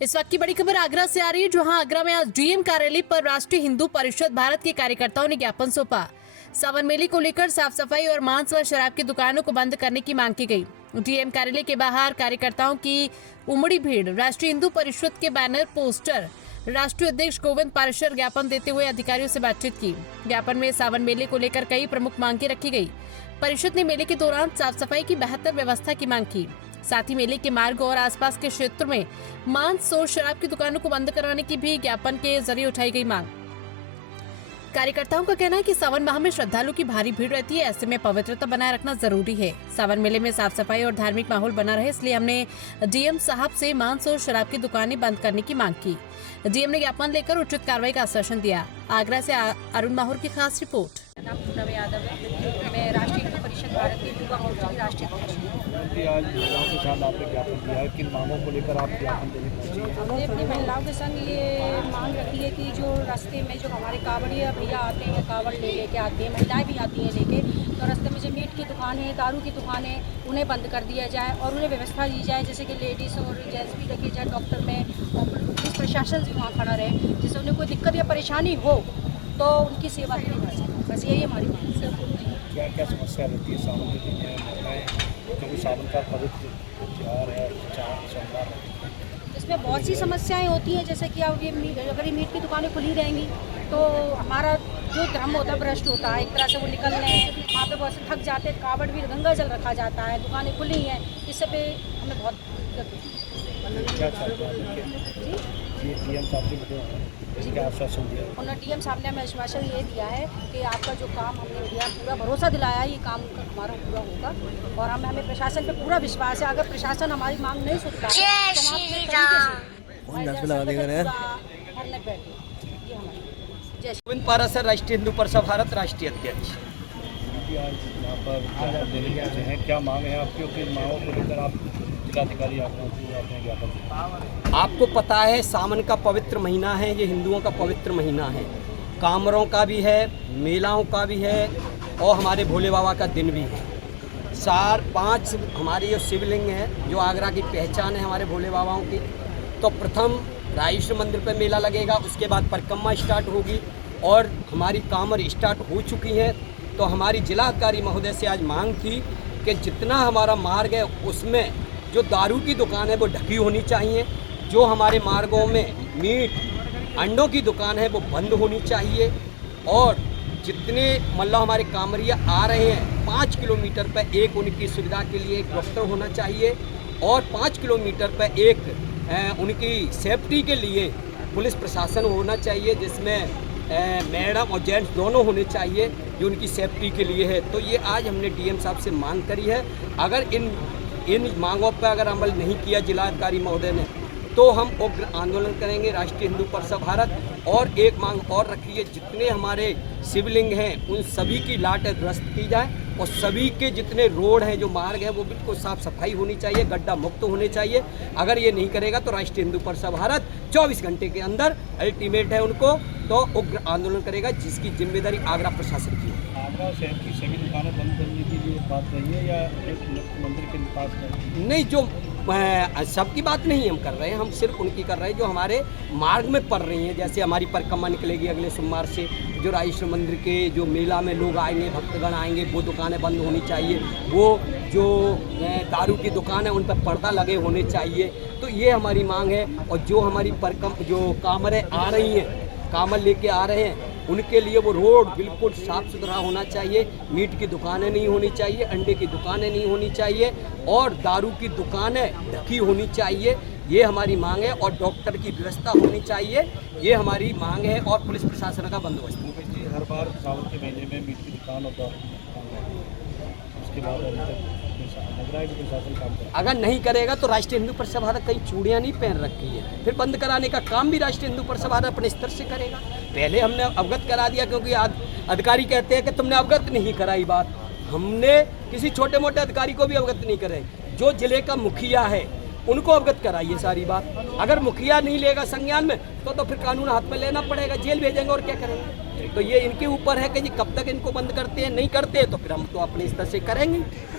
इस वक्त की बड़ी खबर आगरा से आ रही है, जहां आगरा में आज डीएम कार्यालय पर राष्ट्रीय हिंदू परिषद भारत के कार्यकर्ताओं ने ज्ञापन सौंपा। सावन मेले को लेकर साफ सफाई और मांस व शराब की दुकानों को बंद करने की मांग की गई। डीएम कार्यालय के बाहर कार्यकर्ताओं की उमड़ी भीड़ राष्ट्रीय हिंदू परिषद के बैनर, पोस्टर, राष्ट्रीय अध्यक्ष गोविंद पाराशर ज्ञापन देते हुए अधिकारियों से बातचीत की। ज्ञापन में सावन मेले को लेकर कई प्रमुख मांगे रखी गई। परिषद ने मेले के दौरान साफ सफाई की बेहतर व्यवस्था की मांग की। साथ ही मेले के मार्ग और आसपास के क्षेत्र में मांस और शराब की दुकानों को बंद करवाने की भी ज्ञापन के जरिए उठाई गई मांग। कार्यकर्ताओं का कहना है कि सावन माह में श्रद्धालु की भारी भीड़ रहती है, ऐसे में पवित्रता बनाए रखना जरूरी है। सावन मेले में साफ सफाई और धार्मिक माहौल बना रहे, इसलिए हमने डीएम साहब से मांस और शराब की दुकानें बंद करने की मांग की। डीएम ने ज्ञापन लेकर उचित कार्रवाई का आश्वासन दिया। आगरा से अरुण माहौर की खास रिपोर्ट। नाम पूनम यादव है। मैं राष्ट्रीय हिंदू परिषद भारत के युवा मोर्चा की राष्ट्रीय अध्यक्ष हूँ। आज महिलाओं के साथ आपने ज्ञापन दिया है, किन मांगों को लेकर आप ज्ञापन देने पहुंची हैं? हमने अपनी महिलाओं के संग ये मांग रखी है कि जो रास्ते में जो हमारे कावड़िया भैया आते हैं, कावड़ लेके आते हैं, महिलाएं भी आती हैं लेके, तो रास्ते में जो मीट की दुकान है, दारू की दुकान है, उन्हें बंद कर दिया जाए और उन्हें व्यवस्था दी जाए, जैसे कि लेडीज़ और जेंट्स भी रखे जाए, डॉक्टर में और पुलिस प्रशासन भी वहाँ खड़ा रहे, जिससे उन्हें कोई दिक्कत या परेशानी हो तो उनकी सेवा की जा सके। बस यही हमारी मांग है। क्या क्या समस्या रहती है सावन के दिन में महिलाएं, क्योंकि सावन का पवित्र त्योहार है, सोमवार है। इसमें बहुत सी समस्याएं होती हैं, जैसे कि अब ये अगर ये मीट की दुकानें खुली रहेंगी तो हमारा जो धर्म होता है भ्रष्ट होता है, एक तरह से वो निकल रहे हैं, वहाँ पे बहुत से थक जाते हैं, कावड़ भी गंगा जल रखा जाता है, दुकानें खुली हैं, इससे पे हमें बहुत दिक्कत होती है। क्या चाहते हैं डीएम साहब से बताओ, क्या आश्वासन दिया? उन्होंने डीएम साहब ने हमें आश्वासन ये दिया है कि आपका जो काम हमने दिया, पूरा भरोसा दिलाया है, ये काम हमारा पूरा होगा और हमें प्रशासन पे पूरा विश्वास है। अगर प्रशासन हमारी मांग नहीं सुनता है तो हम अपने तरीके से भरने बैठे। ये हमारी गोविंद पाराशर राष्ट्रीय हिंदू परिषद भारत राष्ट्रीय अध्यक्ष। आज यहाँ पर ज्ञापन देने पहुंचे हैं, क्या मांग है आपकी और किन मांगों को लेकर आप जिलाधिकारी आपने ज्ञापन दिया? आपको पता है सावन का पवित्र महीना है, ये हिंदुओं का पवित्र महीना है, कामरों का भी है, मेलाओं का भी है और हमारे भोले बाबा का दिन भी है। 4-5 हमारी जो शिवलिंग है, जो आगरा की पहचान है हमारे भोले बाबाओं की। तो प्रथम राजेश्वर मंदिर पर मेला लगेगा, उसके बाद परिक्रमा स्टार्ट होगी और हमारी कामर स्टार्ट हो चुकी है। तो हमारी जिलाधिकारी महोदय से आज मांग थी कि जितना हमारा मार्ग है उसमें जो दारू की दुकान है वो ढकी होनी चाहिए, जो हमारे मार्गों में मीट, अंडों की दुकान है वो बंद होनी चाहिए और जितने मतलब हमारे कांवरिया आ रहे हैं 5 किलोमीटर पर एक उनकी सुविधा के लिए एक डॉक्टर होना चाहिए और 5 किलोमीटर पर एक उनकी सेफ्टी के लिए पुलिस प्रशासन होना चाहिए, जिसमें मैडम और जेंट्स दोनों होने चाहिए जो उनकी सेफ्टी के लिए है। तो ये आज हमने डीएम साहब से मांग करी है। अगर इन मांगों पर अगर अमल नहीं किया जिलाधिकारी महोदय ने तो हम उग्र आंदोलन करेंगे राष्ट्रीय हिंदू परिषद भारत। और एक मांग और रखी है, जितने हमारे शिवलिंग हैं उन सभी की लाटें दुरुस्त की जाए और सभी के जितने रोड हैं, जो मार्ग हैं, वो बिल्कुल साफ सफाई होनी चाहिए, गड्ढा मुक्त होने चाहिए। अगर ये नहीं करेगा तो राष्ट्रीय हिंदू परिषद भारत 24 घंटे के अंदर अल्टीमेट है उनको, तो उग्र आंदोलन करेगा, जिसकी जिम्मेदारी आगरा प्रशासन की है। आगरा शहर की सभी दुकानें बंद करने की लिए बात रही है या एक मंदिर के पास नहीं, जो सबकी बात नहीं हम कर रहे हैं, हम सिर्फ उनकी कर रहे हैं जो हमारे मार्ग में पड़ रही हैं। जैसे हमारी परिक्रमा निकलेगी अगले सोमवार से, जो राजेश्वर मंदिर के जो मेला में लोग आएंगे, भक्तगण आएंगे, वो दुकानें बंद होनी चाहिए। वो जो दारू की दुकान है उन पर पर्दा लगे होने चाहिए। तो ये हमारी मांग है। और जो हमारी जो कामरें आ रही हैं, कामर लेके आ रहे हैं, उनके लिए वो रोड बिल्कुल साफ़ सुथरा होना चाहिए, मीट की दुकानें नहीं होनी चाहिए, अंडे की दुकानें नहीं होनी चाहिए और दारू की दुकानें ढकी होनी चाहिए। ये हमारी मांग है और डॉक्टर की व्यवस्था होनी चाहिए, ये हमारी मांग है और पुलिस प्रशासन का बंदोबस्त। हर बार सावन के महीने में मीट की दुकान और दारू की दुकान, उसके बाद प्रशासन काम करे। अगर नहीं करेगा तो राष्ट्रीय हिंदू परिषद भारत कहीं चूड़ियाँ नहीं पहन रखी है, फिर बंद कराने का काम भी राष्ट्रीय हिंदू परिषद भारत अपने स्तर से करेगा। पहले हमने अवगत करा दिया, क्योंकि अधिकारी कहते हैं कि तुमने अवगत नहीं कराई बात। हमने किसी छोटे मोटे अधिकारी को भी अवगत नहीं कराई, जो जिले का मुखिया है उनको अवगत कराइए सारी बात। अगर मुखिया नहीं लेगा संज्ञान में तो फिर कानून हाथ में लेना पड़ेगा, जेल भेजेंगे और क्या करेंगे। तो ये इनके ऊपर है कि जी कब तक इनको बंद करते हैं, नहीं करते तो फिर हम तो अपने स्तर से करेंगे।